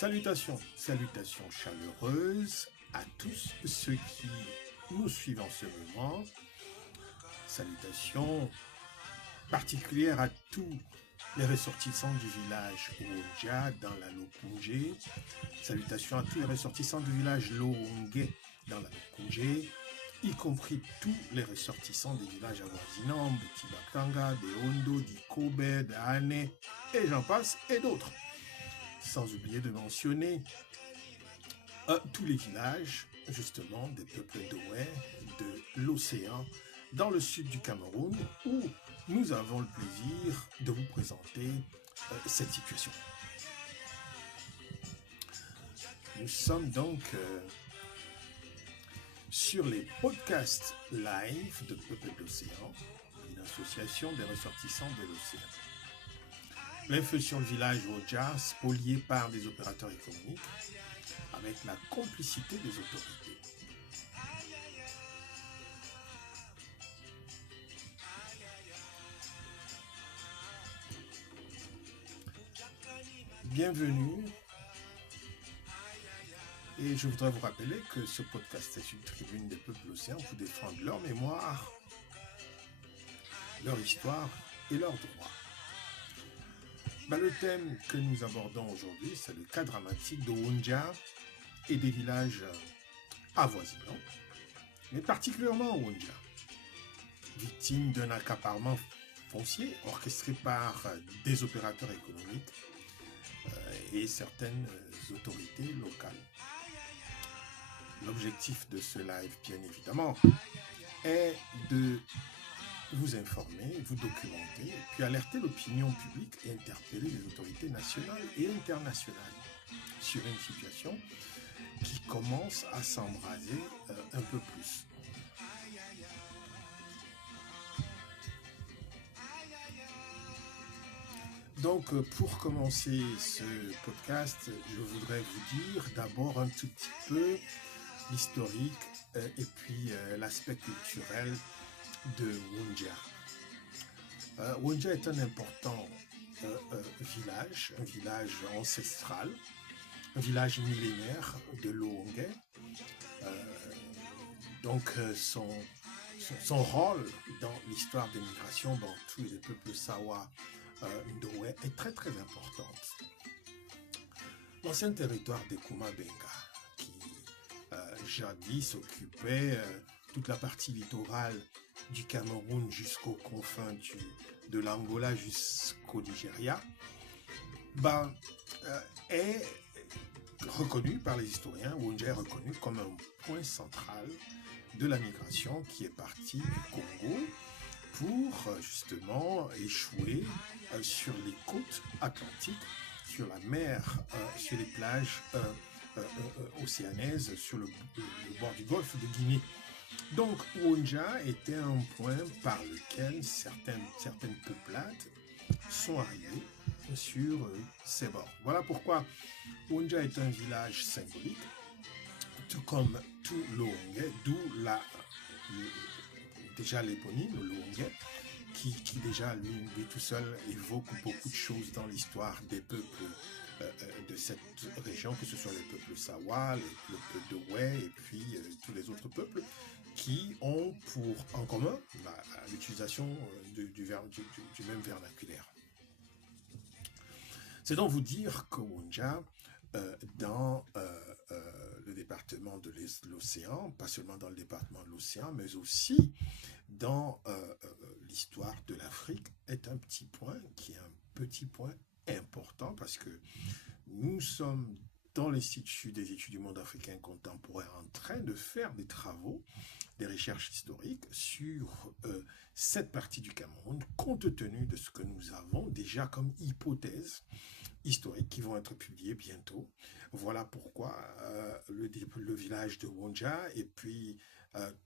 Salutations chaleureuses à tous ceux qui nous suivent en ce moment. Salutations particulières à tous les ressortissants du village Wonja dans la Lokunje. Salutations à tous les ressortissants du village Loonge dans la Lokunje, y compris tous les ressortissants des villages avoisinants, de Tibakanga, de Hondo, d'Ikobe, d'Ane, et j'en passe, et d'autres. Sans oublier de mentionner tous les villages, justement, des peuples d'Oé, de l'océan, dans le sud du Cameroun, où nous avons le plaisir de vous présenter cette situation. Nous sommes donc sur les podcasts live de Peuples d'Océan, une association des ressortissants de l'océan. Les feux sur le village Wonja, spoliés par des opérateurs économiques, avec la complicité des autorités. Bienvenue. Et je voudrais vous rappeler que ce podcast est une tribune des peuples océans pour défendre leur mémoire, leur histoire et leurs droits. Le thème que nous abordons aujourd'hui, c'est le cas dramatique de Wonja et des villages avoisinants, mais particulièrement Wonja, victime d'un accaparement foncier orchestré par des opérateurs économiques et certaines autorités locales. L'objectif de ce live, bien évidemment, est de vous informer, vous documenter, puis alerter l'opinion publique et interpeller les autorités nationales et internationales sur une situation qui commence à s'embraser un peu plus. Donc, pour commencer ce podcast, je voudrais vous dire d'abord un tout petit peu l'historique et puis l'aspect culturel de Wonja. Wonja est un important village, un village ancestral, un village millénaire de l'Oonge. Donc son rôle dans l'histoire des migrations bantoues et des peuples Sawa d'Oé est très très importante. L'ancien territoire des Kuma-Benga, qui jadis occupait toute la partie littorale du Cameroun jusqu'aux confins de l'Angola jusqu'au Nigeria, est reconnu par les historiens, Wonja est reconnu comme un point central de la migration qui est partie du Congo pour justement échouer sur les côtes atlantiques, sur la mer, sur les plages océanaises, sur le bord du golfe de Guinée. Donc Wonja était un point par lequel certaines peuplades sont arrivées sur ces bords. Voilà pourquoi Wonja est un village symbolique, tout comme tout l'Oonge, d'où déjà l'éponyme, l'Oonge, qui déjà lui tout seul évoque beaucoup de choses dans l'histoire des peuples de cette région, que ce soit les peuples Sawa, les peuples d'Oé et puis tous les autres peuples qui ont en commun l'utilisation du même vernaculaire. C'est donc vous dire que Wonja, dans le département de l'océan, pas seulement dans le département de l'océan, mais aussi dans l'histoire de l'Afrique, est un petit point qui est un petit point important parce que nous sommes dans l'Institut des études du monde africain contemporain en train de faire des travaux, des recherches historiques sur cette partie du Cameroun, compte tenu de ce que nous avons déjà comme hypothèse historiques qui vont être publiés bientôt. Voilà pourquoi le village de Wonja et puis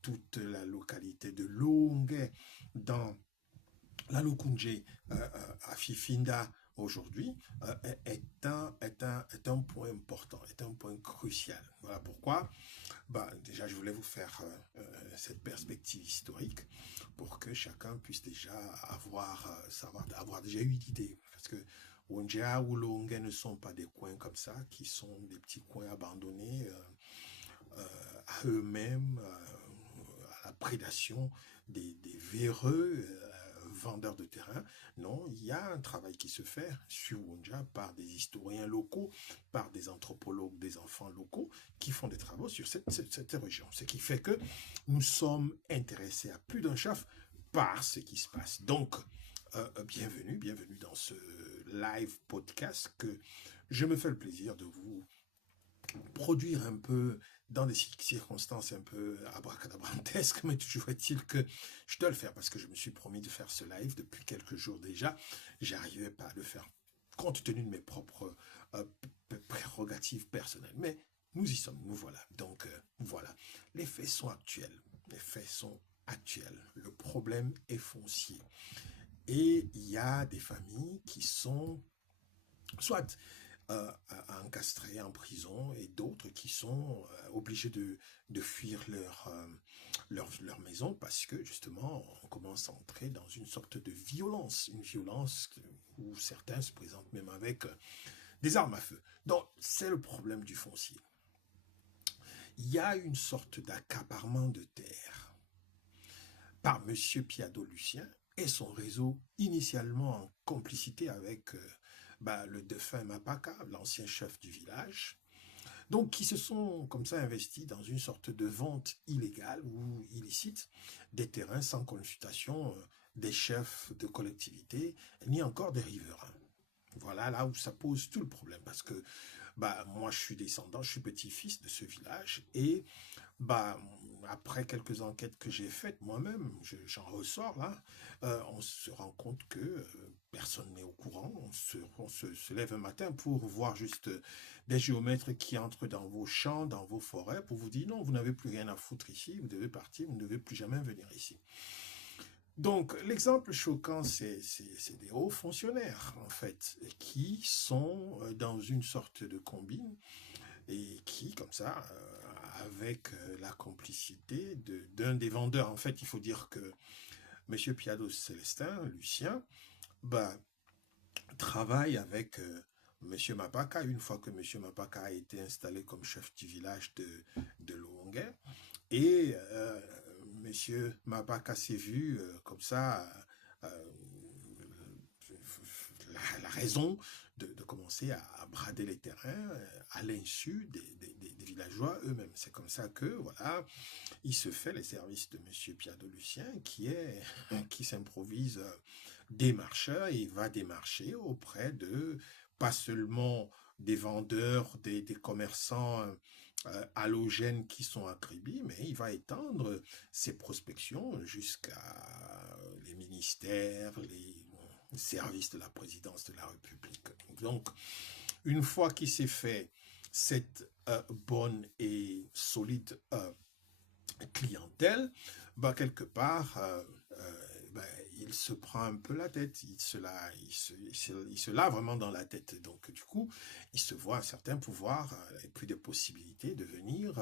toute la localité de Loonge dans la Lokunje à Fifinda aujourd'hui est un point important, est un point crucial. Voilà pourquoi déjà je voulais vous faire cette perspective historique pour que chacun puisse déjà avoir déjà eu l'idée, parce que Wonja ou Loongue ne sont pas des coins comme ça, qui sont des petits coins abandonnés à eux-mêmes, à la prédation des véreux vendeurs de terrain. Non, il y a un travail qui se fait sur Wonja par des historiens locaux, par des anthropologues, des enfants locaux qui font des travaux sur cette région. Ce qui fait que nous sommes intéressés à plus d'un chef par ce qui se passe. Donc, bienvenue dans ce live podcast que je me fais le plaisir de vous produire un peu dans des circonstances un peu abracadabrantesques, mais toujours est-il que je dois le faire parce que je me suis promis de faire ce live depuis quelques jours déjà. J'arrivais pas à le faire compte tenu de mes propres prérogatives personnelles. Mais nous y sommes, nous voilà. Donc voilà, les faits sont actuels. Les faits sont actuels. Le problème est foncier. Et il y a des familles qui sont soit encastrés en prison et d'autres qui sont obligés de fuir leur maison parce que justement on commence à entrer dans une sorte de violence, une violence où certains se présentent même avec des armes à feu. Donc c'est le problème du foncier. Il y a une sorte d'accaparement de terre par M. Piado-Lucien et son réseau, initialement en complicité avec le défunt Mapaka, l'ancien chef du village, donc qui se sont comme ça investis dans une sorte de vente illégale ou illicite des terrains sans consultation des chefs de collectivité, ni encore des riverains. Voilà là où ça pose tout le problème, parce que moi je suis descendant, je suis petit-fils de ce village, et après quelques enquêtes que j'ai faites moi-même, j'en ressors là, on se rend compte que personne n'est au courant. On se lève un matin pour voir juste des géomètres qui entrent dans vos champs, dans vos forêts, pour vous dire non, vous n'avez plus rien à foutre ici, vous devez partir, vous ne devez plus jamais venir ici. Donc, l'exemple choquant, c'est des hauts fonctionnaires, en fait, qui sont dans une sorte de combine et qui, comme ça, avec la complicité d'un des vendeurs. En fait, il faut dire que M. Piado Célestin, Lucien, travaille avec M. Mapaka, une fois que M. Mapaka a été installé comme chef du village de Loongue. Et M. Mapaka s'est vu comme ça la raison de commencer à brader les terrains à l'insu des villageois eux-mêmes. C'est comme ça que, voilà, il se fait les services de M. Piado-Lucien qui s'improvise démarcheur et il va démarcher auprès de, pas seulement des vendeurs, des commerçants halogènes qui sont à Kribi, mais il va étendre ses prospections jusqu'à les ministères, les services de la présidence de la République. Donc, une fois qu'il s'est fait cette bonne et solide clientèle, quelque part, il se prend un peu la tête, il se l'a vraiment dans la tête. Donc, du coup, il se voit un certain pouvoir et puis des possibilités de venir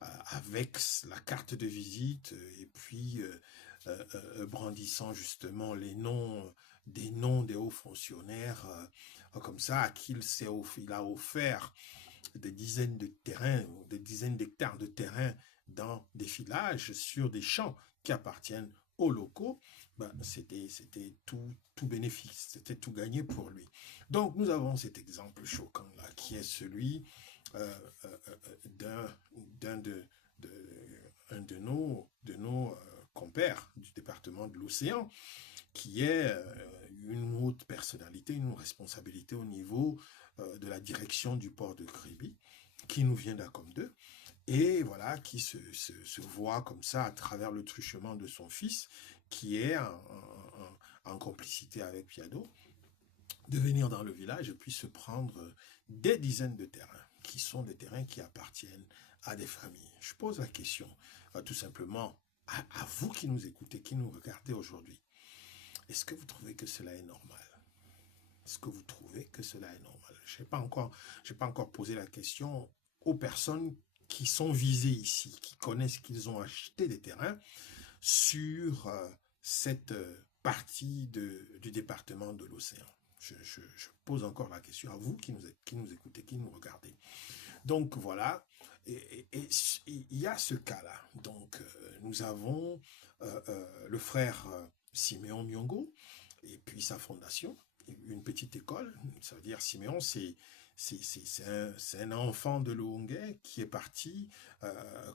avec la carte de visite et puis brandissant justement des noms des hauts fonctionnaires comme ça à qui il a offert des dizaines de terrains, des dizaines d'hectares de terrain dans des villages, sur des champs qui appartiennent aux locaux. C'était tout bénéfice, c'était tout gagné pour lui. Donc nous avons cet exemple choquant là, qui est celui d'un de nos compères du département de l'Océan, qui est une haute personnalité, une responsabilité au niveau de la direction du port de Kribi, qui nous vient d'Acom2, et voilà, qui se voit comme ça à travers le truchement de son fils, qui est en complicité avec Piado, de venir dans le village et puis se prendre des dizaines de terrains, qui sont des terrains qui appartiennent à des familles. Je pose la question, tout simplement, à vous qui nous écoutez, qui nous regardez aujourd'hui. Est-ce que vous trouvez que cela est normal? Est-ce que vous trouvez que cela est normal? Je n'ai pas encore posé la question aux personnes qui sont visées ici, qui connaissent qu'ils ont acheté des terrains sur cette partie du département de l'Océan. Je pose encore la question à vous qui nous écoutez, qui nous regardez. Donc voilà, et il y a ce cas-là. Donc nous avons le frère Siméon Miongo, et puis sa fondation, une petite école. Ça veut dire Siméon, c'est un enfant de Lohongay qui est parti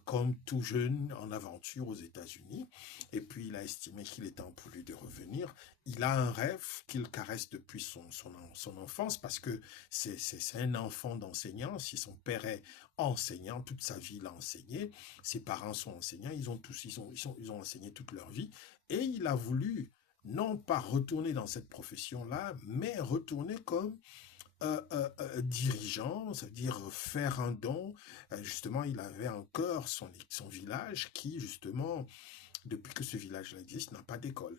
comme tout jeune en aventure aux États-Unis. Et puis il a estimé qu'il est temps pour lui de revenir. Il a un rêve qu'il caresse depuis son enfance parce que c'est un enfant d'enseignant. Si son père est enseignant, toute sa vie il a enseigné. Ses parents sont enseignants. Ils ont enseigné toute leur vie. Et il a voulu non pas retourner dans cette profession-là, mais retourner comme dirigeant, ça veut dire faire un don. Justement, il avait en cœur son village qui, justement, depuis que ce village-là existe, n'a pas d'école.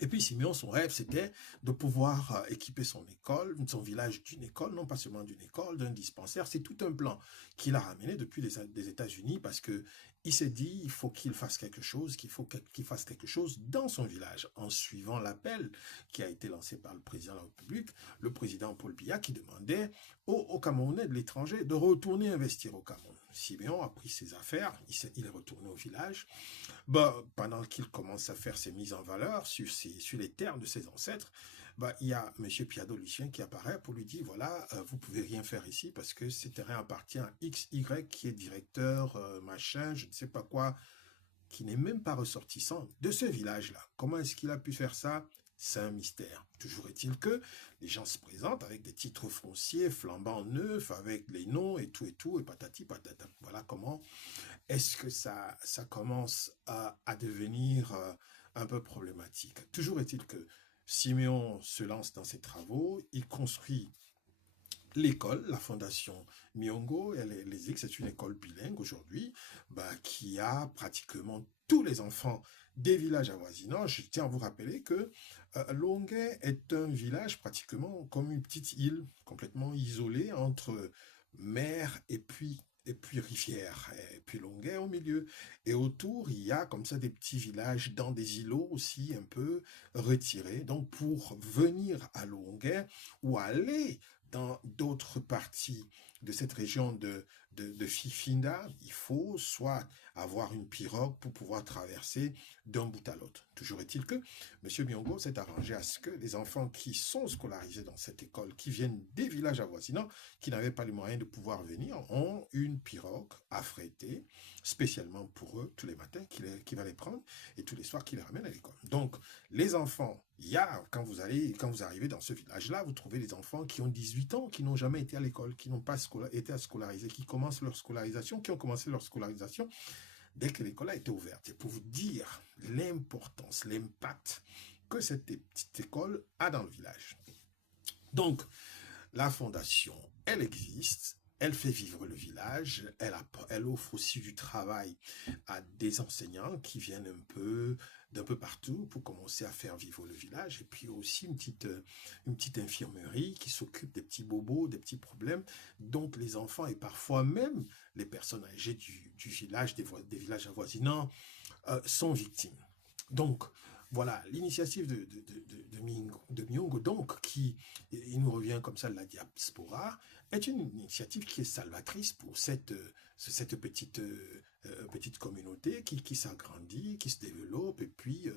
Et puis Siméon, son rêve, c'était de pouvoir équiper son école, son village d'une école, non pas seulement d'une école, d'un dispensaire. C'est tout un plan qu'il a ramené depuis des États-Unis parce que il s'est dit, il faut qu'il fasse quelque chose, qu'il fasse quelque chose dans son village, en suivant l'appel qui a été lancé par le président de la République, le président Paul Biya, qui demandait aux Camerounais de l'étranger de retourner investir au Cameroun. Siméon a pris ses affaires, il est retourné au village. Pendant qu'il commence à faire ses mises en valeur sur les terres de ses ancêtres, il y a M. Piado Lucien qui apparaît pour lui dire, voilà, vous pouvez rien faire ici parce que ce terrain appartient à XY qui est directeur, machin, je ne sais pas quoi, qui n'est même pas ressortissant de ce village-là. Comment est-ce qu'il a pu faire ça? C'est un mystère. Toujours est-il que les gens se présentent avec des titres fonciers flambant neufs, avec les noms et tout, et patati patata. Voilà comment est-ce que ça commence à devenir un peu problématique. Toujours est-il que Siméon se lance dans ses travaux, il construit l'école, la fondation Miongo, c'est une école bilingue aujourd'hui, qui a pratiquement tous les enfants des villages avoisinants. Je tiens à vous rappeler que Lohongay est un village pratiquement comme une petite île, complètement isolée entre mer et puis rivière, et puis Lohongay au milieu. Et autour, il y a comme ça des petits villages dans des îlots aussi un peu retirés. Donc pour venir à Lohongay ou aller dans d'autres parties de cette région de Fifinda, il faut soit avoir une pirogue pour pouvoir traverser d'un bout à l'autre. Toujours est-il que M. Miongo s'est arrangé à ce que les enfants qui sont scolarisés dans cette école, qui viennent des villages avoisinants, qui n'avaient pas les moyens de pouvoir venir, ont une pirogue affrétée spécialement pour eux tous les matins, qui va les prendre, et tous les soirs qui les ramène à l'école. Donc, les enfants, quand vous arrivez dans ce village-là, vous trouvez des enfants qui ont 18 ans, qui n'ont jamais été à l'école, qui n'ont pas été scolarisés, qui commencent leur scolarisation, qui ont commencé leur scolarisation dès que l'école a été ouverte. Et pour vous dire l'importance, l'impact que cette petite école a dans le village. Donc, la fondation, elle existe, elle fait vivre le village, elle offre aussi du travail à des enseignants qui viennent d'un peu partout pour commencer à faire vivre le village, et puis aussi une petite infirmerie qui s'occupe des petits bobos, des petits problèmes, dont les enfants et parfois même les personnes âgées du village, des villages avoisinants, sont victimes. Donc, voilà, l'initiative de Miongo, donc, il nous revient comme ça de la diaspora, est une initiative qui est salvatrice pour cette petite communauté qui s'agrandit, qui se développe, et puis,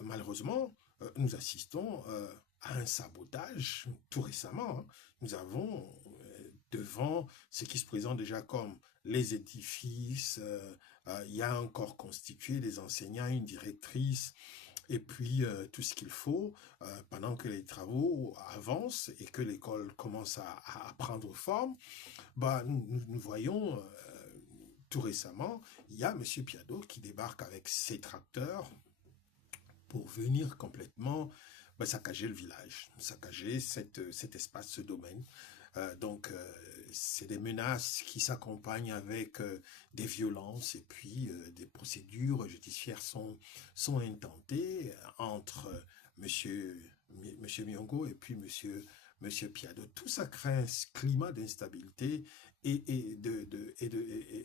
malheureusement, nous assistons à un sabotage tout récemment. Hein. Nous avons devant ce qui se présente déjà comme les édifices, il y a un corps constitué, des enseignants, une directrice, et puis tout ce qu'il faut pendant que les travaux avancent et que l'école commence à prendre forme. Nous voyons tout récemment, il y a M. Piado qui débarque avec ses tracteurs pour venir complètement saccager le village, saccager cet espace, ce domaine. Donc, c'est des menaces qui s'accompagnent avec des violences, et puis des procédures judiciaires sont intentées entre monsieur Miongo et puis M. Piado. Tout ça crée un climat d'instabilité et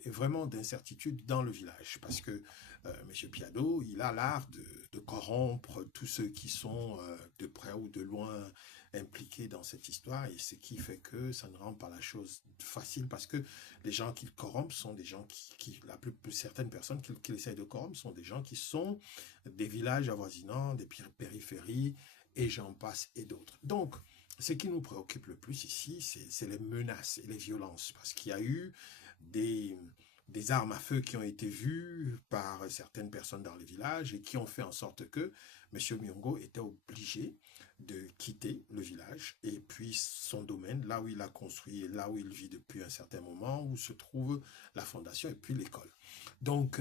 vraiment d'incertitude dans le village. Parce que M. Piado, il a l'art de corrompre tous ceux qui sont de près ou de loin impliqués dans cette histoire, et ce qui fait que ça ne rend pas la chose facile, parce que les gens qu'il corrompt sont des gens certaines personnes qu'il essaie de corrompre sont des gens qui sont des villages avoisinants, des périphéries, et j'en passe et d'autres. Donc, ce qui nous préoccupe le plus ici, c'est les menaces et les violences, parce qu'il y a eu des armes à feu qui ont été vues par certaines personnes dans les villages et qui ont fait en sorte que M. Myongo était obligé de quitter le village et puis son domaine, là où il a construit et là où il vit depuis un certain moment, où se trouve la fondation et puis l'école. Donc,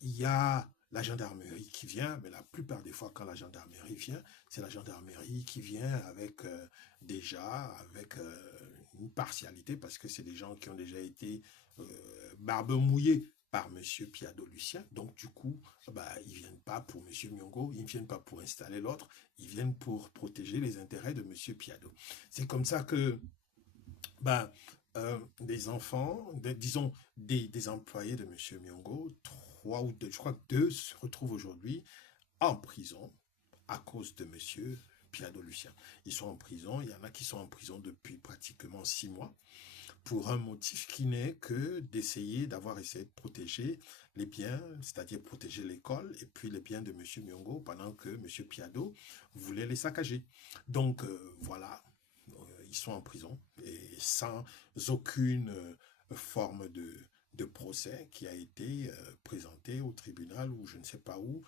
il y a la gendarmerie qui vient, mais la plupart des fois, quand la gendarmerie vient, c'est la gendarmerie qui vient avec une partialité, parce que c'est des gens qui ont déjà été barbe mouillée par M. Piado Lucien. Donc, du coup, ils ne viennent pas pour M. Myongo, ils ne viennent pas pour installer l'autre, ils viennent pour protéger les intérêts de M. Piado. C'est comme ça que des enfants, disons des employés de M. Myongo, 3 ou 2, je crois que 2 se retrouvent aujourd'hui en prison à cause de M. Piado Lucien. Ils sont en prison, il y en a qui sont en prison depuis pratiquement 6 mois, pour un motif qui n'est que d'avoir essayé de protéger les biens, c'est-à-dire protéger l'école et puis les biens de M. Myongo, pendant que M. Piado voulait les saccager. Donc, voilà, ils sont en prison et sans aucune forme de procès qui a été présenté au tribunal ou je ne sais pas où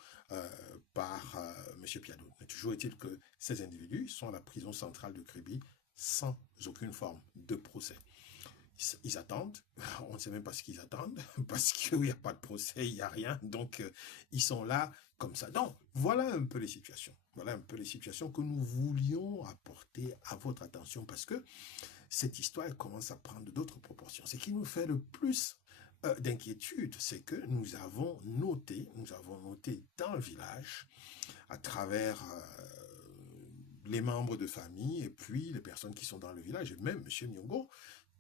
par M. Piado. Mais toujours est-il que ces individus sont à la prison centrale de Kribi sans aucune forme de procès. Ils attendent, on ne sait même pas ce qu'ils attendent, parce qu'il n'y a pas de procès, il n'y a rien, donc ils sont là comme ça. Donc, voilà un peu les situations. Voilà un peu les situations que nous voulions apporter à votre attention, parce que cette histoire commence à prendre d'autres proportions. Ce qui nous fait le plus d'inquiétude, c'est que nous avons noté dans le village, à travers les membres de famille et puis les personnes qui sont dans le village, et même M. Myongo,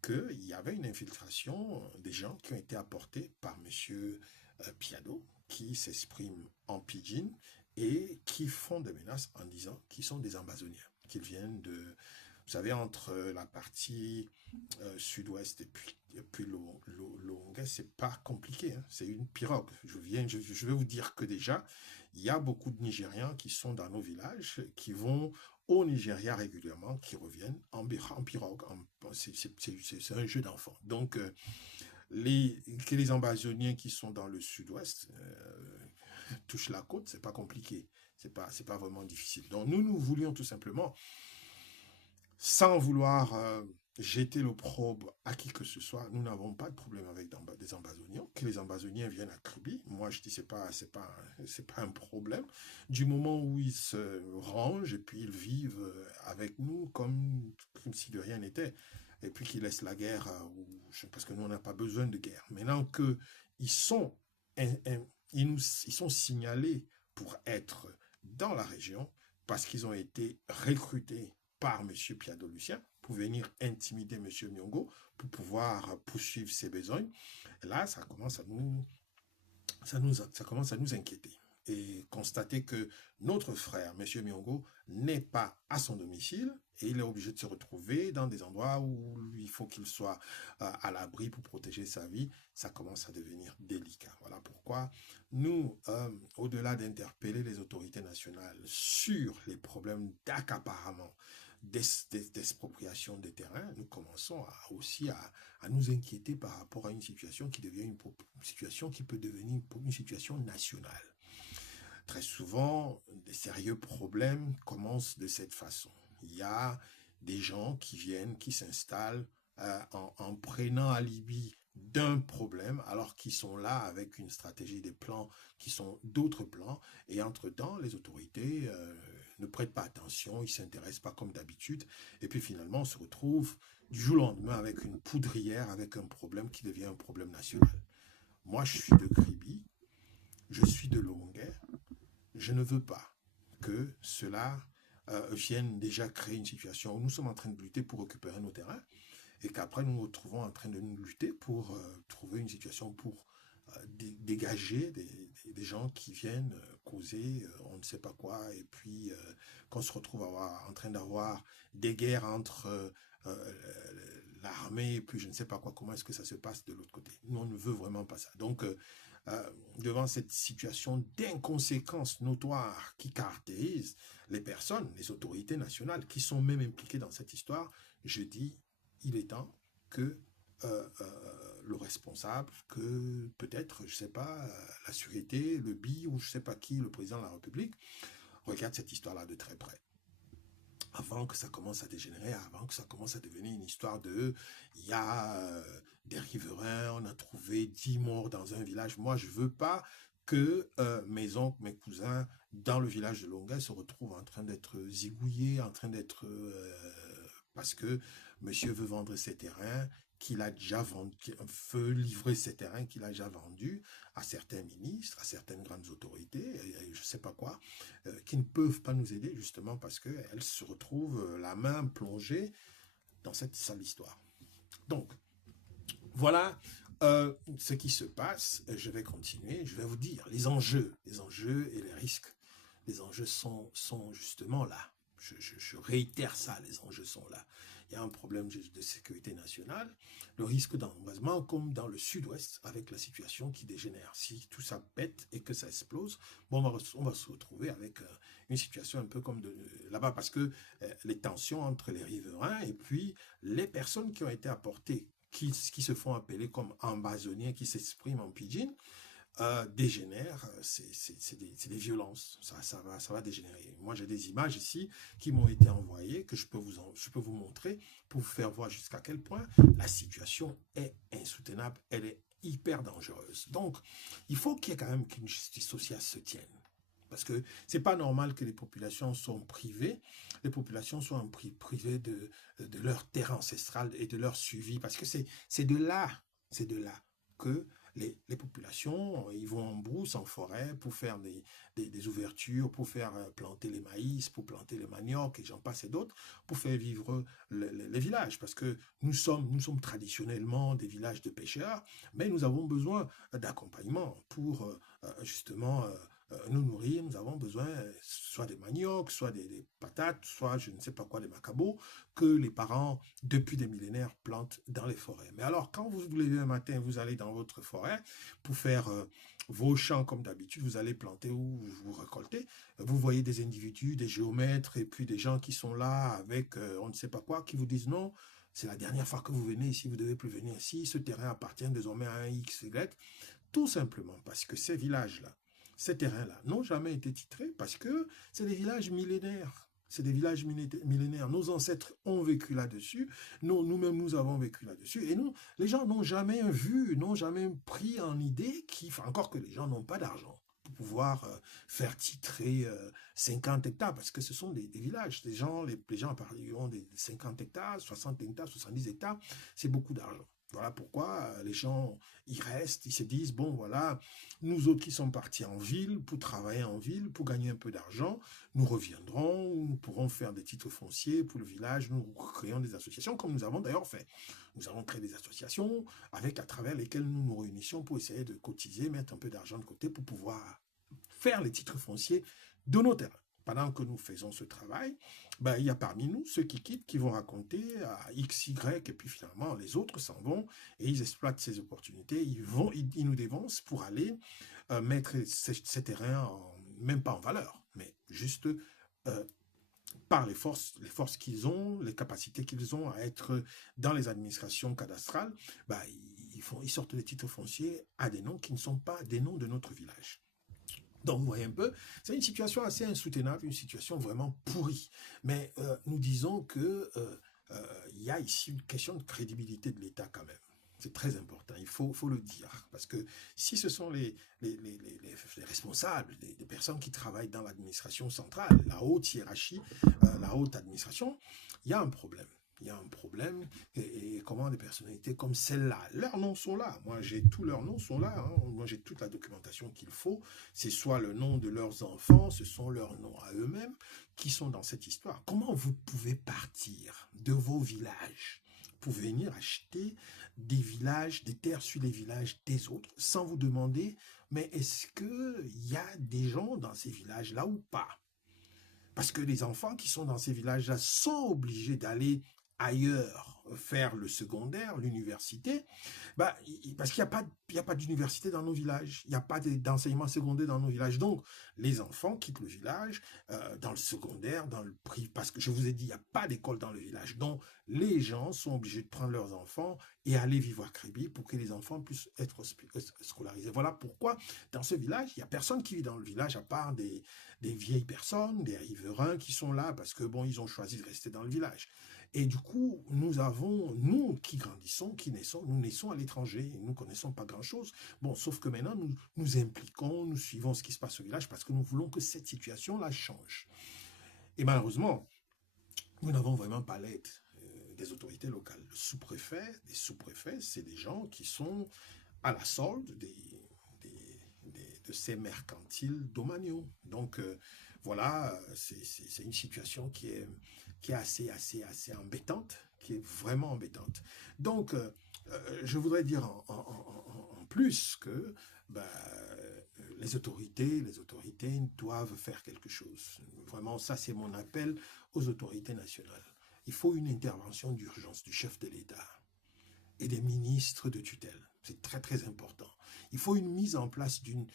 qu'il y avait une infiltration des gens qui ont été apportés par M. Piado, qui s'expriment en pidgin et qui font des menaces en disant qu'ils sont des ambazoniens, qu'ils viennent de, vous savez, entre la partie sud-ouest et puis l'Ongais, c'est pas compliqué, hein, c'est une pirogue. Je vais vous dire que déjà, il y a beaucoup de Nigérians qui sont dans nos villages, qui vont au Nigeria régulièrement, qui reviennent en pirogue. C'est un jeu d'enfant. Donc, les ambazoniens qui sont dans le sud-ouest touchent la côte, c'est pas compliqué. C'est pas vraiment difficile. Donc, nous voulions tout simplement, sans vouloir jeter l'opprobre à qui que ce soit, nous n'avons pas de problème avec des ambazoniens. Que les ambazoniens viennent à Kribi, moi je dis c'est pas un problème. Du moment où ils se rangent et puis ils vivent avec nous comme si de rien n'était, et puis qu'ils laissent la guerre, parce que nous on n'a pas besoin de guerre. Maintenant qu'ils sont, ils sont signalés pour être dans la région, parce qu'ils ont été recrutés par M. Piado Lucien pour venir intimider M. Myongo pour pouvoir poursuivre ses besognes. Et là, ça commence à nous inquiéter et constater que notre frère, M. Myongo, n'est pas à son domicile et il est obligé de se retrouver dans des endroits où il faut qu'il soit à l'abri pour protéger sa vie. Ça commence à devenir délicat. Voilà pourquoi nous, au-delà d'interpeller les autorités nationales sur les problèmes d'accaparement, d'expropriation des terrains, nous commençons aussi à nous inquiéter par rapport à une situation qui devient une situation qui peut devenir une situation nationale. Très souvent, des sérieux problèmes commencent de cette façon. Il y a des gens qui viennent, qui s'installent en prenant alibi d'un problème, alors qu'ils sont là avec une stratégie, des plans qui sont d'autres plans, et entre-temps, les autorités ne prêtent pas attention, ils ne s'intéressent pas comme d'habitude, et puis finalement, on se retrouve du jour au lendemain avec une poudrière, avec un problème qui devient un problème national. Moi, je suis de Kribi, je suis de Longay, je ne veux pas que cela viennent déjà créer une situation où nous sommes en train de lutter pour récupérer nos terrains et qu'après nous nous retrouvons en train de nous lutter pour trouver une situation pour dégager des gens qui viennent causer on ne sait pas quoi et puis qu'on se retrouve en train d'avoir des guerres entre l'armée et puis je ne sais pas quoi, comment est-ce que ça se passe de l'autre côté. Nous, on ne veut vraiment pas ça. Donc, devant cette situation d'inconséquence notoire qui caractérise les personnes, les autorités nationales qui sont même impliquées dans cette histoire, je dis, il est temps que le responsable, que peut-être, je ne sais pas, la sûreté, le BI ou je ne sais pas qui, le président de la République, regarde cette histoire-là de très près. Avant que ça commence à dégénérer, avant que ça commence à devenir une histoire de, il y a des riverains, on a trouvé 10 morts dans un village. Moi, je ne veux pas que mes oncles, mes cousins, dans le village de Longueuil, se retrouvent en train d'être zigouillés, en train d'être... parce que monsieur veut vendre ses terrains, qu'il a déjà vendu, veut livrer ses terrains qu'il a déjà vendus à certains ministres, à certaines grandes autorités, et je ne sais pas quoi, qui ne peuvent pas nous aider justement parce qu'elles se retrouvent la main plongée dans cette sale histoire. Donc, voilà ce qui se passe. Je vais continuer, je vais vous dire les enjeux et les risques. Les enjeux sont justement là. Je réitère ça, les enjeux sont là. Il y a un problème de sécurité nationale, le risque d'embrasement comme dans le sud-ouest avec la situation qui dégénère. Si tout ça pète et que ça explose, bon, on va se retrouver avec une situation un peu comme là-bas parce que les tensions entre les riverains et puis les personnes qui ont été apportées, qui se font appeler comme ambazoniens, qui s'expriment en pidgin, dégénère, c'est des violences, ça va dégénérer. Moi, j'ai des images ici qui m'ont été envoyées, que je peux vous montrer pour vous faire voir jusqu'à quel point la situation est insoutenable, elle est hyper dangereuse. Donc, il faut qu'il y ait quand même qu'une justice sociale se tienne. Parce que c'est pas normal que les populations soient privées, les populations soient privées de leur terre ancestrale et de leur suivi, parce que c'est de là que les populations, ils vont en brousse, en forêt, pour faire des ouvertures, pour faire planter les maïs, pour planter les maniocs, et j'en passe et d'autres, pour faire vivre les villages. Parce que nous sommes traditionnellement des villages de pêcheurs, mais nous avons besoin d'accompagnement pour justement nous nourrir. Nous avons besoin soit des maniocs, soit des patates, soit je ne sais pas quoi, des macabos, que les parents, depuis des millénaires, plantent dans les forêts. Mais alors, quand vous vous levez un matin, vous allez dans votre forêt pour faire vos champs comme d'habitude, vous allez planter ou vous récolter, vous voyez des individus, des géomètres, et puis des gens qui sont là avec on ne sait pas quoi, qui vous disent non, c'est la dernière fois que vous venez ici, vous ne devez plus venir ici, ce terrain appartient désormais à un XY, tout simplement parce que ces villages-là, ces terrains-là n'ont jamais été titrés parce que c'est des villages millénaires. C'est des villages millénaires. Nos ancêtres ont vécu là-dessus. Nous-mêmes, nous avons vécu là-dessus. Et nous, les gens n'ont jamais vu, n'ont jamais pris en idée encore que les gens n'ont pas d'argent pour pouvoir faire titrer 50 hectares, parce que ce sont des villages. Les gens à Paris ont des 50 hectares, 60 hectares, 70 hectares. C'est beaucoup d'argent. Voilà pourquoi les gens y restent, ils se disent, bon voilà, nous autres qui sommes partis en ville, pour travailler en ville, pour gagner un peu d'argent, nous reviendrons, nous pourrons faire des titres fonciers pour le village, nous créons des associations, comme nous avons d'ailleurs fait. Nous avons créé des associations à travers lesquelles nous nous réunissions pour essayer de cotiser, mettre un peu d'argent de côté pour pouvoir faire les titres fonciers de nos terrains. Pendant que nous faisons ce travail, il y a parmi nous ceux qui quittent, qui vont raconter à X, Y, et puis finalement les autres s'en vont et ils exploitent ces opportunités, ils nous dévancent pour aller mettre ces terrains, même pas en valeur, mais juste par les forces qu'ils ont, les capacités qu'ils ont à être dans les administrations cadastrales, ils sortent des titres fonciers à des noms qui ne sont pas des noms de notre village. Donc, vous voyez un peu, c'est une situation assez insoutenable, une situation vraiment pourrie. Mais nous disons que y a ici une question de crédibilité de l'État quand même. C'est très important, il faut le dire. Parce que si ce sont les responsables, les personnes qui travaillent dans l'administration centrale, la haute hiérarchie, la haute administration, il y a un problème. il y a un problème. Et comment des personnalités comme celle-là, leurs noms sont là. Moi, tous leurs noms sont là. Hein. Moi, j'ai toute la documentation qu'il faut. C'est soit le nom de leurs enfants, ce sont leurs noms à eux-mêmes qui sont dans cette histoire. Comment vous pouvez partir de vos villages pour venir acheter des villages, des terres sur les villages des autres, sans vous demander, mais est-ce qu'il y a des gens dans ces villages-là ou pas? Parce que les enfants qui sont dans ces villages-là sont obligés d'aller ailleurs faire le secondaire, l'université, bah, parce qu'il n'y a pas d'université dans nos villages, il n'y a pas d'enseignement secondaire dans nos villages. Donc, les enfants quittent le village dans le secondaire, dans le privé, parce que je vous ai dit, il n'y a pas d'école dans le village. Donc, les gens sont obligés de prendre leurs enfants et aller vivre à Kribi pour que les enfants puissent être scolarisés. Voilà pourquoi, dans ce village, il n'y a personne qui vit dans le village à part des vieilles personnes, des riverains qui sont là parce que, bon, ils ont choisi de rester dans le village. Et du coup, nous qui grandissons, qui naissons, nous naissons à l'étranger, nous ne connaissons pas grand-chose. Bon, sauf que maintenant, nous nous impliquons, nous suivons ce qui se passe au village parce que nous voulons que cette situation-là change. Et malheureusement, nous n'avons vraiment pas l'aide des autorités locales. Le sous-préfet, les sous-préfets, c'est des gens qui sont à la solde de ces mercantiles domaniaux. Donc, voilà, c'est une situation qui est assez embêtante, qui est vraiment embêtante. Donc, je voudrais dire en plus que bah, les autorités doivent faire quelque chose. Vraiment, ça c'est mon appel aux autorités nationales. Il faut une intervention d'urgence du chef de l'État et des ministres de tutelle. C'est très très important. Il faut une mise en place d'une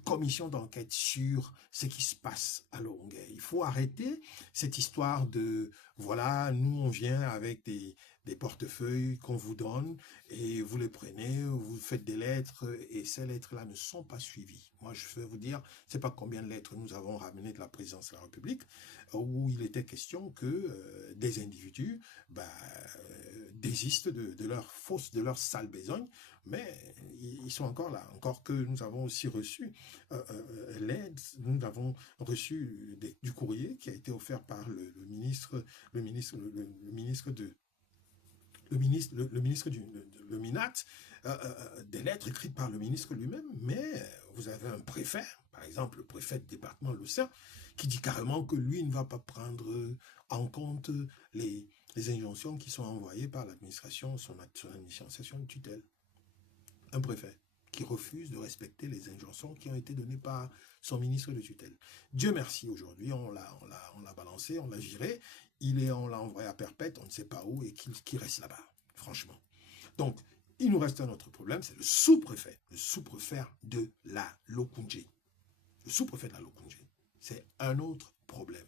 commission d'enquête sur ce qui se passe à Longueuil. Il faut arrêter cette histoire de, voilà, nous on vient avec des portefeuilles qu'on vous donne et vous les prenez, vous faites des lettres et ces lettres-là ne sont pas suivies. Moi je vais vous dire, je ne sais pas combien de lettres nous avons ramenées de la présidence de la République où il était question que des individus désistent de leur sale besogne, mais ils sont encore là. Encore que nous avons aussi reçu l'aide, nous avons reçu du courrier qui a été offert par le ministre le MINAT, des lettres écrites par le ministre lui-même, mais vous avez un préfet, par exemple le préfet du département de l'Océan, qui dit carrément que lui ne va pas prendre en compte les injonctions qui sont envoyées par l'administration, son administration de tutelle. Un préfet qui refuse de respecter les injonctions qui ont été données par son ministre de tutelle. Dieu merci, aujourd'hui, on l'a balancé, on l'a viré, on l'a envoyé à perpète, on ne sait pas où, et qu'il reste là-bas, franchement. Donc, il nous reste un autre problème, c'est le sous-préfet de la Lokundji. Le sous-préfet de la Lokundji, c'est un autre problème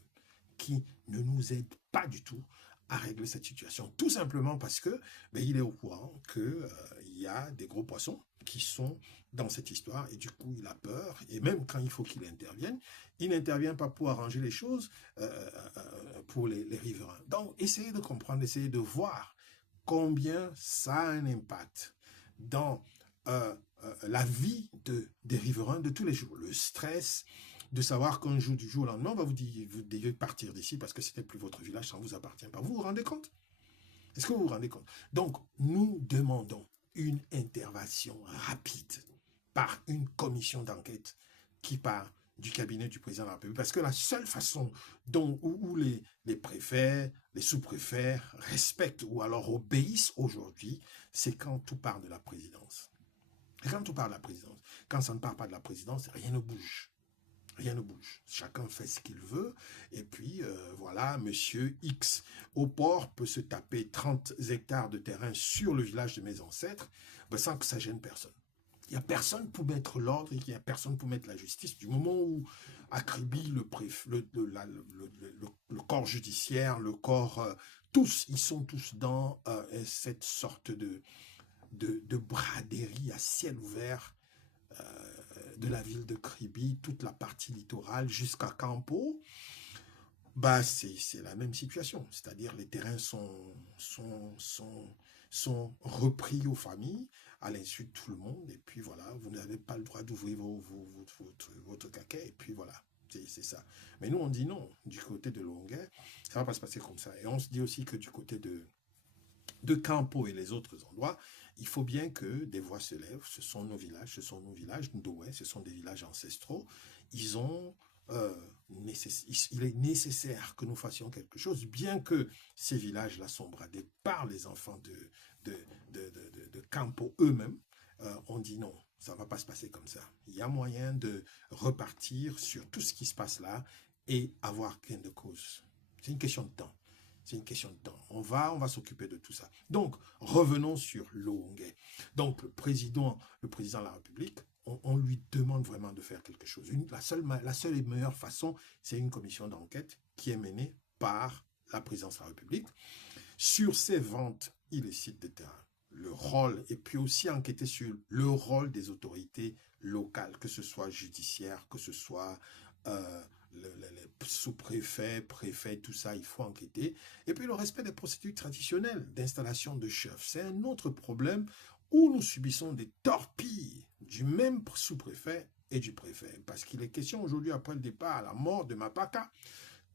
qui ne nous aide pas du tout à régler cette situation. Tout simplement parce que il est au courant qu'il y a des gros poissons qui sont dans cette histoire et du coup il a peur et même quand il faut qu'il intervienne, il n'intervient pas pour arranger les choses pour les riverains. Donc essayez de comprendre, essayez de voir combien ça a un impact dans la vie des riverains de tous les jours. Le stress de savoir qu'un jour, du jour au lendemain, on va vous dire, vous devez partir d'ici parce que ce n'est plus votre village, ça ne vous appartient pas. Vous vous rendez compte? Est-ce que vous vous rendez compte? Donc, nous demandons une intervention rapide par une commission d'enquête qui part du cabinet du président de la République. Parce que la seule façon où les préfets, les sous-préfets respectent ou alors obéissent aujourd'hui, c'est quand tout part de la présidence. Et quand tout part de la présidence, quand ça ne part pas de la présidence, rien ne bouge. Rien ne bouge. Chacun fait ce qu'il veut. Et puis, voilà, monsieur X au port peut se taper 30 hectares de terrain sur le village de mes ancêtres sans que ça gêne personne. Il n'y a personne pour mettre l'ordre et il n'y a personne pour mettre la justice. Du moment où à Kribi, le corps judiciaire, le corps, tous, ils sont tous dans cette sorte de braderie à ciel ouvert de la ville de Kribi, toute la partie littorale jusqu'à Campo, c'est la même situation. C'est-à-dire les terrains sont repris aux familles à l'insu de tout le monde. Et puis voilà, vous n'avez pas le droit d'ouvrir votre caquet. Et puis voilà, c'est ça. Mais nous, on dit non. Du côté de Longueuil, ça ne va pas se passer comme ça. Et on se dit aussi que du côté de de Campo et les autres endroits, il faut bien que des voix se lèvent. Ce sont nos villages, Ndoué, ce sont des villages ancestraux. Ils ont, il est nécessaire que nous fassions quelque chose, bien que ces villages-là sont bradés par les enfants de Campo eux-mêmes. On dit non, ça ne va pas se passer comme ça. Il y a moyen de repartir sur tout ce qui se passe là et avoir gain de cause. C'est une question de temps. C'est une question de temps. On va s'occuper de tout ça. Donc, revenons sur Lowongay. Donc, le président de la République, on lui demande vraiment de faire quelque chose. La seule et meilleure façon, c'est une commission d'enquête qui est menée par la présidence de la République sur ces ventes illicites de terrain. Le rôle, et puis aussi enquêter sur le rôle des autorités locales, que ce soit judiciaire, que ce soit les sous-préfets, préfets, tout ça, il faut enquêter. Et puis le respect des procédures traditionnelles d'installation de chefs. C'est un autre problème où nous subissons des torpilles du même sous-préfet et du préfet. Parce qu'il est question aujourd'hui, après le départ, à la mort de Mapaka,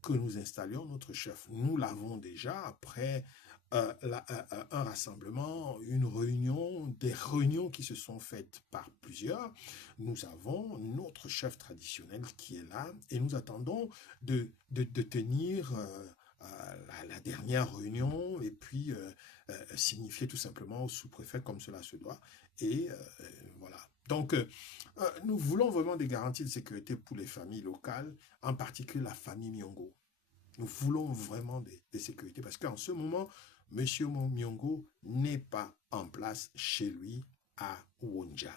que nous installions notre chef. Nous l'avons déjà après un rassemblement, une réunion, des réunions qui se sont faites par plusieurs. Nous avons notre chef traditionnel qui est là et nous attendons de tenir la dernière réunion et puis signifier tout simplement au sous-préfet comme cela se doit. Et voilà. Donc, nous voulons vraiment des garanties de sécurité pour les familles locales, en particulier la famille Miongo. Nous voulons vraiment des sécurités parce qu'en ce moment, M. Miongo n'est pas en place chez lui à Wonja.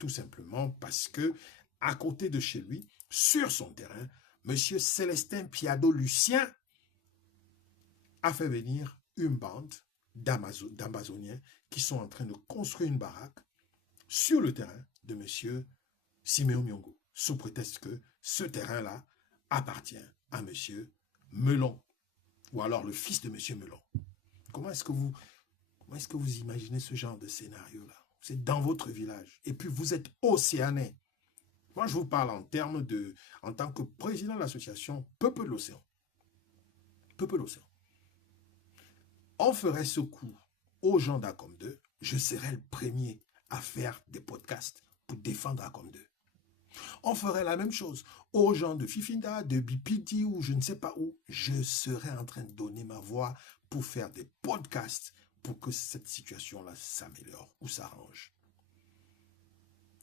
Tout simplement parce que, à côté de chez lui, sur son terrain, M. Célestin Piado-Lucien a fait venir une bande d'Amazoniens qui sont en train de construire une baraque sur le terrain de M. Siméon Miongo, sous prétexte que ce terrain-là appartient à M. Melon, ou alors le fils de M. Melon. Comment est-ce que vous imaginez ce genre de scénario-là? C'est dans votre village. Et puis vous êtes océanais. Moi, je vous parle en tant que président de l'association Peuple de l'Océan. Peuple de l'Océan. On ferait ce coup aux gens d'Acom 2. Je serais le premier à faire des podcasts pour défendre Acom 2. On ferait la même chose aux gens de Fifinda, de Bipiti ou je ne sais pas où. Je serais en train de donner ma voix pour faire des podcasts pour que cette situation-là s'améliore ou s'arrange.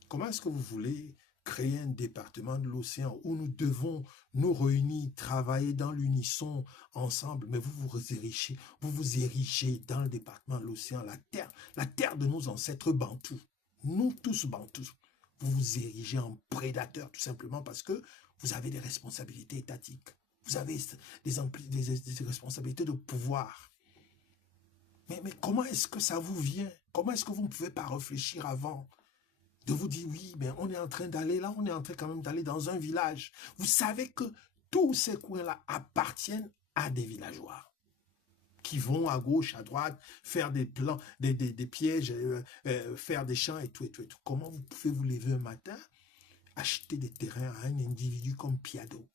Comment est-ce que vous voulez créer un département de l'océan où nous devons nous réunir, travailler dans l'unisson ensemble, mais vous vous érigez dans le département de l'océan, la terre de nos ancêtres bantous, nous tous bantous. Vous vous érigez en prédateur tout simplement parce que vous avez des responsabilités étatiques. Vous avez des responsabilités de pouvoir. Mais comment est-ce que ça vous vient? Comment est-ce que vous ne pouvez pas réfléchir avant de vous dire, oui, mais on est en train d'aller là, on est en train quand même d'aller dans un village. Vous savez que tous ces coins-là appartiennent à des villageois qui vont à gauche, à droite, faire des plans, des pièges, faire des champs et tout, et tout, et tout. Comment vous pouvez vous lever un matin, acheter des terrains à un individu comme Piado,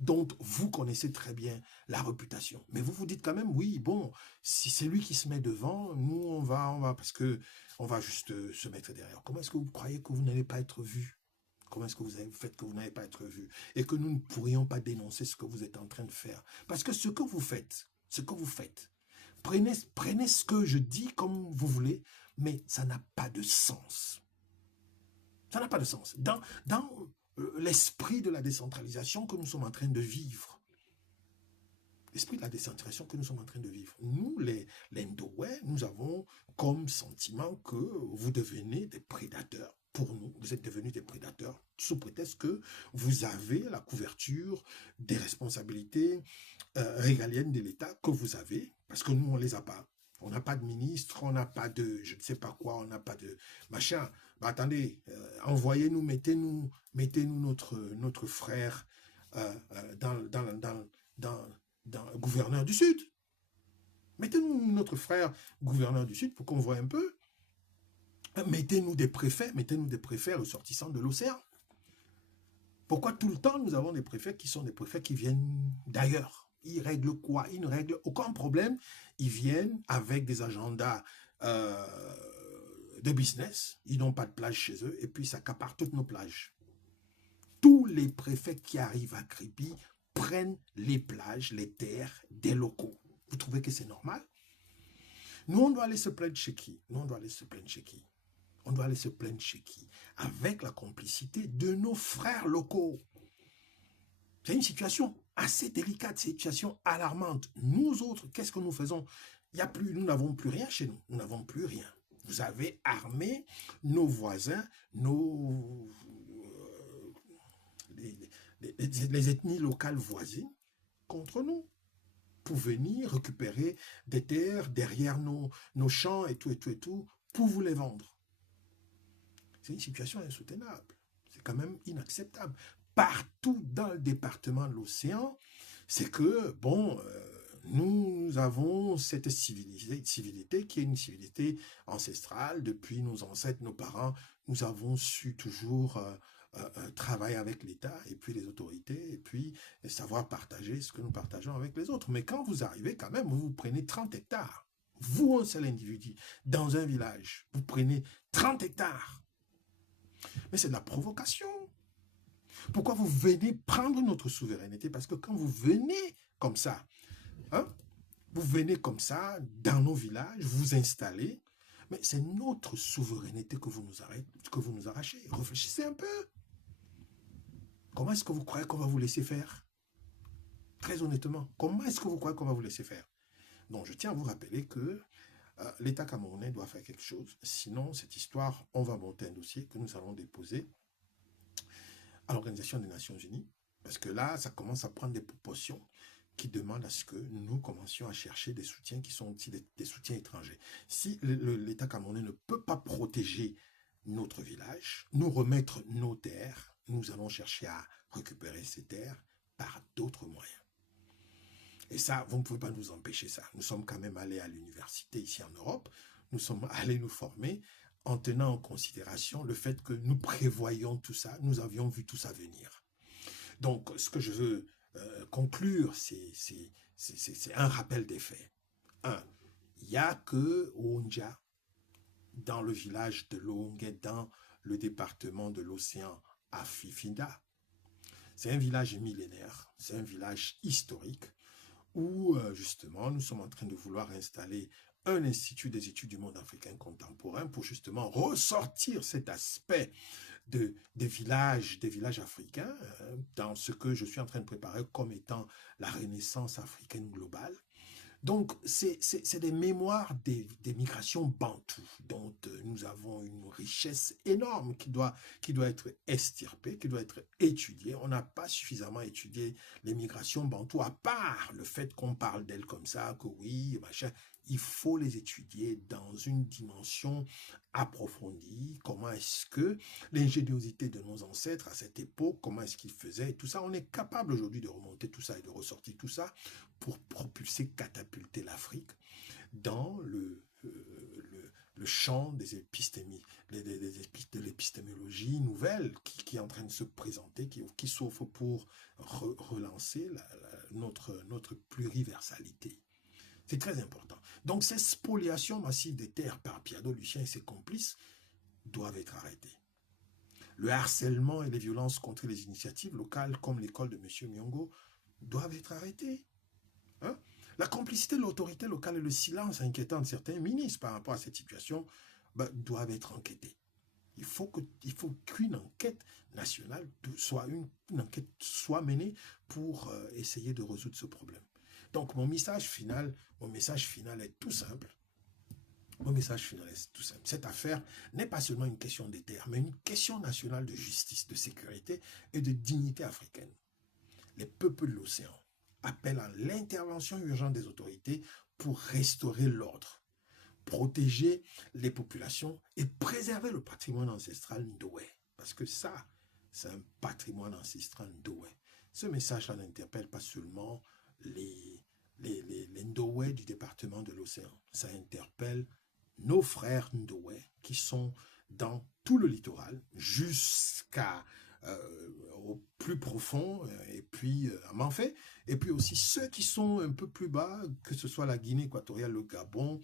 dont vous connaissez très bien la réputation. Mais vous vous dites quand même, oui, bon, si c'est lui qui se met devant, nous, on va, parce que on va juste se mettre derrière. Comment est-ce que vous croyez que vous n'allez pas être vu? Comment est-ce que vous avez fait que vous n'allez pas être vu? Et que nous ne pourrions pas dénoncer ce que vous êtes en train de faire. Parce que ce que vous faites, prenez ce que je dis comme vous voulez, mais ça n'a pas de sens. Ça n'a pas de sens. Dans l'esprit de la décentralisation que nous sommes en train de vivre, nous, les Ndoué, nous avons comme sentiment que vous devenez des prédateurs. Pour nous, vous êtes devenus des prédateurs sous prétexte que vous avez la couverture des responsabilités régaliennes de l'État que vous avez, parce que nous, on ne les a pas. On n'a pas de ministre, on n'a pas de je ne sais pas quoi, on n'a pas de machin. Bah, attendez, envoyez-nous, mettez-nous notre frère dans gouverneur du Sud. Mettez-nous notre frère gouverneur du Sud pour qu'on voit un peu. Mettez-nous des préfets ressortissants de l'océan. Pourquoi tout le temps nous avons des préfets qui sont des préfets qui viennent d'ailleurs? Ils règlent quoi? Ils ne règlent aucun problème. Ils viennent avec des agendas de business. Ils n'ont pas de plage chez eux et puis ça accapare toutes nos plages. Tous les préfets qui arrivent à Kribi prennent les plages, les terres des locaux. Vous trouvez que c'est normal? Nous, on doit aller se plaindre chez qui? Nous, on doit aller se plaindre chez qui? On doit aller se plaindre chez qui? Avec la complicité de nos frères locaux. C'est une situation assez délicate, c'est une situation alarmante. Nous autres, qu'est-ce que nous faisons? Nous n'avons plus rien chez nous. Nous n'avons plus rien. Vous avez armé nos voisins, les ethnies locales voisines contre nous pour venir récupérer des terres derrière nos champs et tout, pour vous les vendre. C'est une situation insoutenable. C'est quand même inacceptable. Partout dans le département de l'océan, c'est que, bon, nous avons cette civilité qui est une civilité ancestrale. Depuis nos ancêtres, nos parents, nous avons su toujours travailler avec l'État et puis les autorités et puis savoir partager ce que nous partageons avec les autres. Mais quand vous arrivez quand même, vous prenez 30 hectares. Vous, un seul individu, dans un village, vous prenez 30 hectares. Mais c'est de la provocation. Pourquoi vous venez prendre notre souveraineté? Parce que quand vous venez comme ça, hein, vous venez comme ça dans nos villages, vous installez, mais c'est notre souveraineté que vous nous arrachez. Réfléchissez un peu. Comment est-ce que vous croyez qu'on va vous laisser faire? Très honnêtement, comment est-ce que vous croyez qu'on va vous laisser faire? Donc, je tiens à vous rappeler que l'État camerounais doit faire quelque chose. Sinon, cette histoire, on va monter un dossier que nous allons déposer à l'Organisation des Nations Unies. Parce que là, ça commence à prendre des proportions qui demandent à ce que nous commencions à chercher des soutiens qui sont aussi des soutiens étrangers. Si l'État camerounais ne peut pas protéger notre village, nous remettre nos terres, nous allons chercher à récupérer ces terres par d'autres moyens. Et ça, vous ne pouvez pas nous empêcher ça. Nous sommes quand même allés à l'université ici en Europe, nous sommes allés nous former en tenant en considération le fait que nous prévoyons tout ça, nous avions vu tout ça venir. Donc, ce que je veux conclure, c'est un rappel des faits. Il n'y a que Onja, dans le village de Longuet, dans le département de l'océan à Fifinda. C'est un village millénaire, c'est un village historique où justement nous sommes en train de vouloir installer un institut des études du monde africain contemporain pour justement ressortir cet aspect des villages africains dans ce que je suis en train de préparer comme étant la renaissance africaine globale. Donc, c'est des mémoires des migrations bantoues dont nous avons une richesse énorme qui doit être estirpée, qui doit être étudiée. On n'a pas suffisamment étudié les migrations bantoues, à part le fait qu'on parle d'elles comme ça, que oui, machin. Il faut les étudier dans une dimension approfondie. Comment est-ce que l'ingéniosité de nos ancêtres à cette époque, comment est-ce qu'ils faisaient et tout ça, on est capable aujourd'hui de remonter tout ça et de ressortir tout ça pour propulser, catapulter l'Afrique dans le champ de l'épistémologie nouvelle qui est en train de se présenter, qui s'offre pour relancer notre pluriversalité. C'est très important. Donc, ces spoliations massives des terres par Piado Lucien et ses complices doivent être arrêtées. Le harcèlement et les violences contre les initiatives locales, comme l'école de M. Myongo, doivent être arrêtés. Hein? La complicité de l'autorité locale et le silence inquiétant de certains ministres par rapport à cette situation doivent être enquêtés. Il faut qu'une enquête nationale une enquête soit menée pour essayer de résoudre ce problème. Donc, mon message final est tout simple. Cette affaire n'est pas seulement une question des terres, mais une question nationale de justice, de sécurité et de dignité africaine. Les peuples de l'océan appellent à l'intervention urgente des autorités pour restaurer l'ordre, protéger les populations et préserver le patrimoine ancestral ndowé. Parce que ça, c'est un patrimoine ancestral ndowé. Ce message-là n'interpelle pas seulement les Ndowé du département de l'océan. Ça interpelle nos frères Ndowé qui sont dans tout le littoral jusqu'à au plus profond, et puis à Manfait, et puis aussi ceux qui sont un peu plus bas, que ce soit la Guinée équatoriale, le Gabon,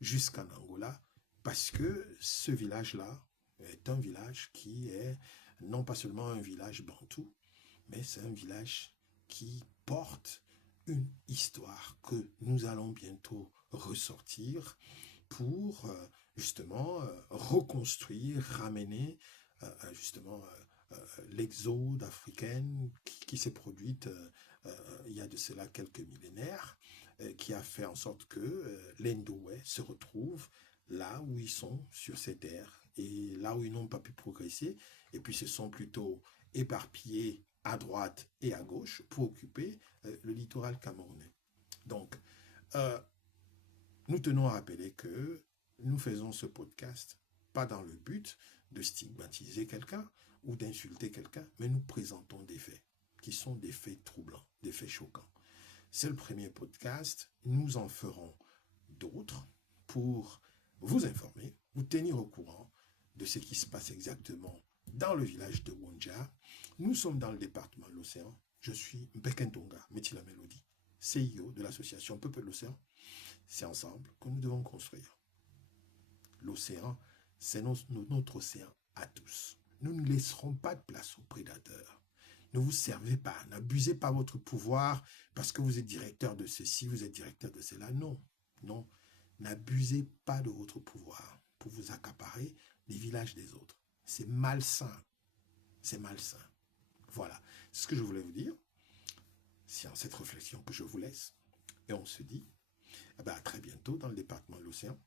jusqu'en Angola, parce que ce village-là est un village qui est non pas seulement un village bantou, mais c'est un village qui porte une histoire que nous allons bientôt ressortir pour justement reconstruire, ramener justement l'exode africaine qui s'est produite il y a de cela quelques millénaires, qui a fait en sorte que les Ndoué se retrouvent là où ils sont sur ces terres et là où ils n'ont pas pu progresser, et puis se sont plutôt éparpillés à droite et à gauche pour occuper le littoral camerounais. Donc, nous tenons à rappeler que nous faisons ce podcast pas dans le but de stigmatiser quelqu'un ou d'insulter quelqu'un, mais nous présentons des faits qui sont des faits troublants, des faits choquants. C'est le premier podcast, nous en ferons d'autres pour vous informer, vous tenir au courant de ce qui se passe exactement dans le village de Wonja. Nous sommes dans le département de l'Océan. Je suis Mbekentonga Metila Mélodie, CIO de l'association Peuple de l'Océan. C'est ensemble que nous devons construire. L'océan, c'est notre océan à tous. Nous ne laisserons pas de place aux prédateurs. Ne vous servez pas, n'abusez pas votre pouvoir parce que vous êtes directeur de ceci, vous êtes directeur de cela. Non, non, n'abusez pas de votre pouvoir pour vous accaparer les villages des autres. C'est malsain. C'est malsain. Voilà, c'est ce que je voulais vous dire. C'est en cette réflexion que je vous laisse. Et on se dit à très bientôt dans le département de l'Océan.